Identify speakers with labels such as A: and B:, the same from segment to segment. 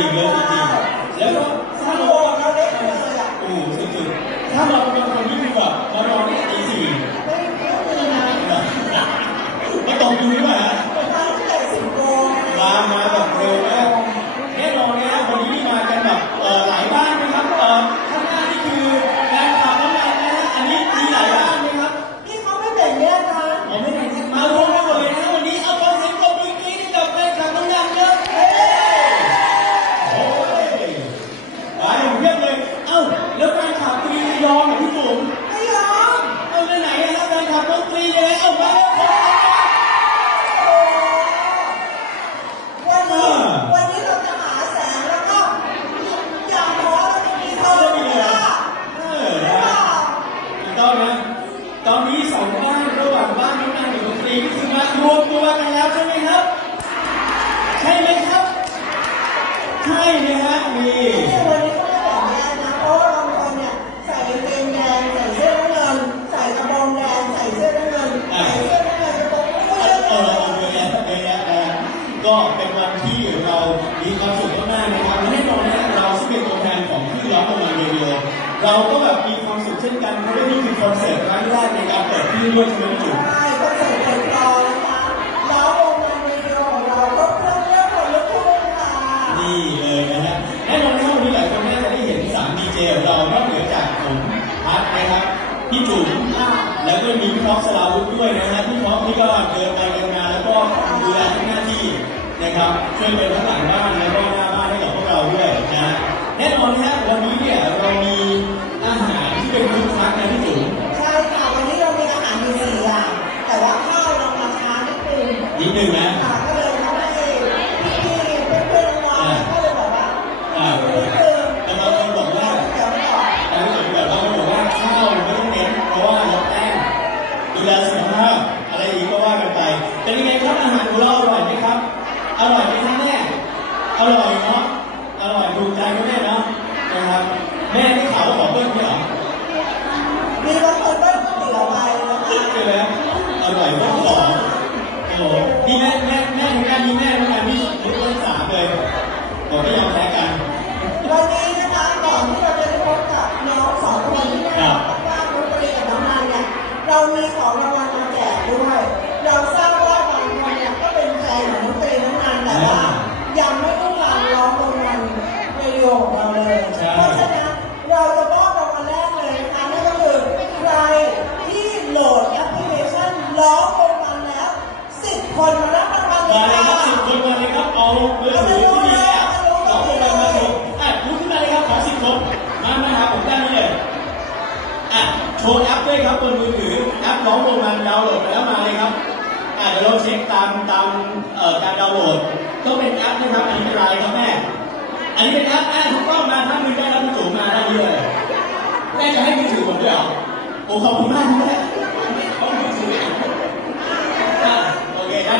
A: ริงๆเยอะจริงๆแล้วก็ถ้าเราว่าครับโอ้สุดๆถ้าเราเป็นคนที่คือแบบมานอนที่ตีสี่มาตกอยู่นี่หว่าฮะ มามาแบบเร็วมากแน่นอนนะวันนี้มากันแบบเอ่อหลายบ้านนะครับเอ่อข้างหน้านี่คืองานขับน้ำมันนะฮะอันนี้มีหลายบ้านไหมครับผมไม่ได้มารวมกันหมดเลยนะวันนี้เอาขอเสียงปรบมือนี้ให้กับแฟนคลับน้ำมันครับเฮ้โอ้ยมาอย่างเพียบเลย เอ้าแล้วแฟนคลับตรียอมเหรอพี่จุ๋มเอาไปไหนอะครับแฟนคลับต้องตรียังไงเอ้ามาแล้วขอ
B: วันนี้เราจะหาแสงแล้วก็อย่างน้อยเราจะมีเธอ
A: เออ
B: ด้วย
A: นะ
B: อะ
A: เออนะถูกต้องนะตอนนี้สองบ้านระหว่างบ้านน้องนางกับดนตรีก็คือมารวมตัวกันแล้วใช่ไหมครับ ใช่ไหมครับ ใช่นะฮะนี่
B: วันนี้เขาไม่แบ่งแยกนะเพราะว่าบางคนเนี่ยใส่กางเกงแดงใส่เสื้อน้ำเงินใส่กระโปรงแดงใส่เสื้อน้ำเงินใส่เสื้อน้ำเงินกระโปรงไม่
A: เอ
B: เลื
A: อ
B: อก
A: เอ
B: เล
A: อย เออเยอะแยะเยอะแยะนะก็เป็นวันที่เรามีความสุขมากๆนะครับและแน่นอนนะเราซึ่งเป็นตัวแทนของที่ร้องประมาณเรดิโอ เราก็แบบมีความสุขเช่นกันเพราะว่านี่คือคอนเสิร์ตครั้งแรกในการเปิดที่ด้วยใช่ไหมพี่จุ๋ม
B: ใช่ก็ใส่เปิดกรองนะคะแล้ววงการวิดีโอของเราก็เครื่องเลือกคนลุกทุ่งค่ะ
A: นี่เลยนะฮะแน่นอนนะครับวันนี้หลายคนน่าจะได้เห็นสามดีเจของเรานอกเหนือจากผมพัดนะครับพี่จุ๋มแล้วก็มีพี่ท็อปสลาวุธด้วยนะฮะพี่ท็อปนี่ก็เดินไปเดินมาแล้วก็ดูแลทุกหน้าที่นะครับช่วยเป็นทั้งหลังบ้านแล้วก็หน้าบ้านให้กับพวกเราด้วยนะฮะแน่นอนนะฮะ นึ
B: งนิดนึง
A: นะ
B: ค่ะก็เลยทำให้พี่ๆเพื่อนๆน้องๆก็เลยบอกว่า
A: อ่า
B: นิดนึง
A: แต่บางคนบอกว่า
B: เดี๋ยวไม่ออก
A: อันนี้ผมแบบว่าเขาบอกว่าข้าวไม่ต้องเน้นเพราะว่าลดแป้งดูแลสุขภาพอะไรอีกก็ว่ากันไปเป็นยังไงครับอาหารของเราอร่อยไหมครับอร่อยไหมครับแม่อร่อยเนาะอร่อยถูกใจคุณแม่เนาะนะครับแม่ที่เขาวว่าขอเบิ้ลเนี่ยเหรอ
B: มีบางคนก็เตี๋ยวไปนะคะ
A: ใช่ไหมอร่อยมากสองโอ้โหนี่แม่แม่แม่ทุกการมีแม่ทุกการมีทุกคนสามเลย ผมไม่ยอมแพ้กัน
B: วันนี้นะคะก่อนที่เราจะได้พบกับน้องสองคนที่ได้รับว่านุตรีกับน้องนันเนี่ยเรามีของรางวัลมาแจกด้วย เราทราบว่าบางคนเนี่ยก็เป็นแฟนของนุตรีน้องนันแต่ว่า ยังไม่ได้ฟังร้องรางวัลเรดิโอของเราเลยเพราะฉะนั้นเราจะมอบรางวัลแรกเลยนะคะนั่นก็คือใครที่โหลดแอปพลิเคชันร้องรางวัลแล้ว10คนมารับรางวัลเล
A: มายเลยครับ
B: ค่ะ
A: สิบคนมาเลยครับเอามือถื น้ำนะครับผมได้ไหมเลยอะโชว์แอปด้วยครับบนมือถือแอปน้องโรงงานดาวน์โหลดแล้วมาเลยครับอะเดี๋ยวเราเช็คตามตามเอ่อการดาวน์โหลดก็เป็นแอปนะครับอันนี้เป็นไลน์ครับแม่ อันนี้เป็นแอปแอปทุกต้องมาถ้ามือได้รับมือถือมาได้เลยแม่จะให้มือถือผมด้วยเหรอโอ้ขอบคุณมากนะแม่อบคุณสื่อโอเคด้า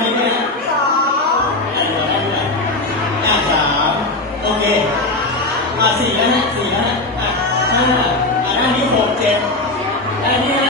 A: ะสามโอเคมาสี่แล้วนะสี่แล้วนะ ห้าอันนี้หกเจ็ดอันนี้